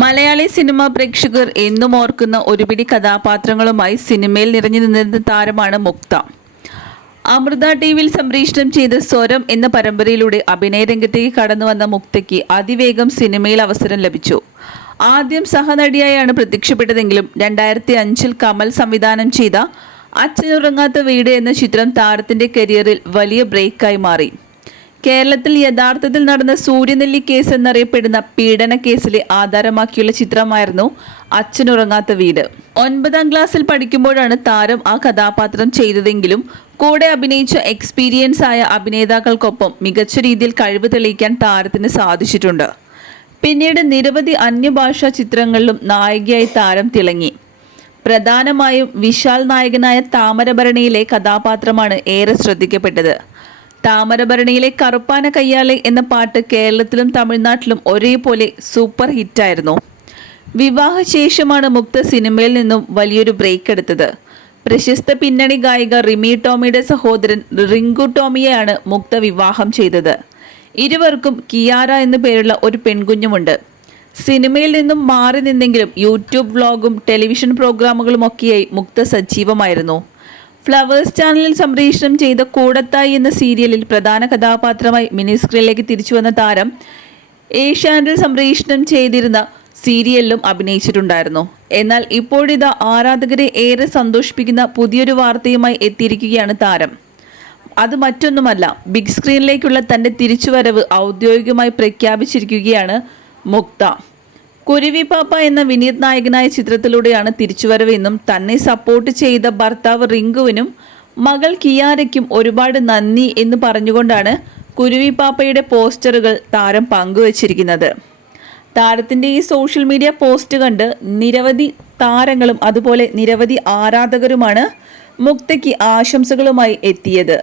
Malayali cinema പ്രേക്ഷകർ എന്നും ഓർക്കുന്ന ഒരുപിടി കഥാപാത്രങ്ങളുമായി സിനിമയിൽ നിറഞ്ഞു നിന്നിരുന്ന താരമാണ് മുക്ത. അമൃത ടി വിയിൽ സംപ്രേഷണം ചെയ്ത സ്വരം എന്ന പരമ്പരയിലൂടെ അഭിനയ രംഗത്തേക്ക് കടന്നു വന്ന മുക്തയ്ക്ക് അതിവേഗം സിനിമയിൽ അവസരം ലഭിച്ചു. ആദ്യം സഹനടിയായാണ് പ്രത്യക്ഷപ്പെട്ടതെങ്കിലും രണ്ടായിരത്തി അഞ്ചിൽ കമൽ സംവിധാനം ചെയ്ത അച്ഛനുറങ്ങാത്ത വീട് എന്ന ചിത്രം താരത്തിന്റെ കരിയറിൽ വലിയ ബ്രേക്കായി മാറി. കേരളത്തിൽ യഥാർത്ഥത്തിൽ നടന്ന സൂര്യനെല്ലി കേസ് എന്നറിയപ്പെടുന്ന പീഡന കേസിലെ ആധാരമാക്കിയുള്ള ചിത്രമായിരുന്നു അച്ഛനുറങ്ങാത്ത വീട്. ഒൻപതാം ക്ലാസ്സിൽ പഠിക്കുമ്പോഴാണ് താരം ആ കഥാപാത്രം ചെയ്തതെങ്കിലും കൂടെ അഭിനയിച്ച എക്സ്പീരിയൻസ് ആയ അഭിനേതാക്കൾക്കൊപ്പം മികച്ച രീതിയിൽ കഴിവ് തെളിയിക്കാൻ താരത്തിന് സാധിച്ചിട്ടുണ്ട്. പിന്നീട് നിരവധി അന്യഭാഷാ ചിത്രങ്ങളിലും നായികയായി താരം തിളങ്ങി. പ്രധാനമായും വിശാൽ നായകനായ താമരഭരണിയിലെ കഥാപാത്രമാണ് ഏറെ ശ്രദ്ധിക്കപ്പെട്ടത്. താമരഭരണിയിലെ കറുപ്പാന കയ്യാലെ എന്ന പാട്ട് കേരളത്തിലും തമിഴ്നാട്ടിലും ഒരേപോലെ സൂപ്പർ ഹിറ്റായിരുന്നു. വിവാഹശേഷമാണ് മുക്ത സിനിമയിൽ നിന്നും വലിയൊരു ബ്രേക്ക് എടുത്തത്. പ്രശസ്ത പിന്നണി ഗായിക റിമി ടോമിയുടെ സഹോദരൻ റിങ്കു ടോമിയെയാണ് മുക്ത വിവാഹം ചെയ്തത്. ഇരുവർക്കും കിയാര എന്നു പേരുള്ള ഒരു പെൺകുഞ്ഞുമുണ്ട്. സിനിമയിൽ നിന്നും മാറി നിന്നെങ്കിലും യൂട്യൂബ് വ്ളോഗും ടെലിവിഷൻ പ്രോഗ്രാമുകളും ഒക്കെയായി മുക്ത സജീവമായിരുന്നു. ഫ്ലവേഴ്സ് ചാനലിൽ സംപ്രേഷണം ചെയ്ത കൂടത്തായി എന്ന സീരിയലിൽ പ്രധാന കഥാപാത്രമായി മിനി സ്ക്രീനിലേക്ക് തിരിച്ചു വന്ന താരം ഏഷ്യാനിൽ സംപ്രേഷണം ചെയ്തിരുന്ന സീരിയലിലും അഭിനയിച്ചിട്ടുണ്ടായിരുന്നു. എന്നാൽ ഇപ്പോഴിതാ ആരാധകരെ ഏറെ സന്തോഷിപ്പിക്കുന്ന പുതിയൊരു വാർത്തയുമായി എത്തിയിരിക്കുകയാണ് താരം. അത് മറ്റൊന്നുമല്ല ബിഗ് സ്ക്രീനിലേക്കുള്ള തന്റെ തിരിച്ചുവരവ് ഔദ്യോഗികമായി പ്രഖ്യാപിച്ചിരിക്കുകയാണ് മുക്ത. കുരുവി പാപ്പ എന്ന വിനീത് നായകനായ ചിത്രത്തിലൂടെയാണ് തിരിച്ചുവരവ് എന്നും തന്നെ സപ്പോർട്ട് ചെയ്ത ഭർത്താവ് റിങ്കുവിനും മകൾ കിയാരയ്ക്കും ഒരുപാട് നന്ദി എന്ന് പറഞ്ഞുകൊണ്ടാണ് കുരുവി പാപ്പയുടെ പോസ്റ്ററുകൾ താരം പങ്കുവച്ചിരിക്കുന്നത്. താരത്തിന്റെ ഈ സോഷ്യൽ മീഡിയ പോസ്റ്റ് കണ്ട് നിരവധി താരങ്ങളും അതുപോലെ നിരവധി ആരാധകരുമാണ് മുക്തയ്ക്ക് ആശംസകളുമായി എത്തിയത്.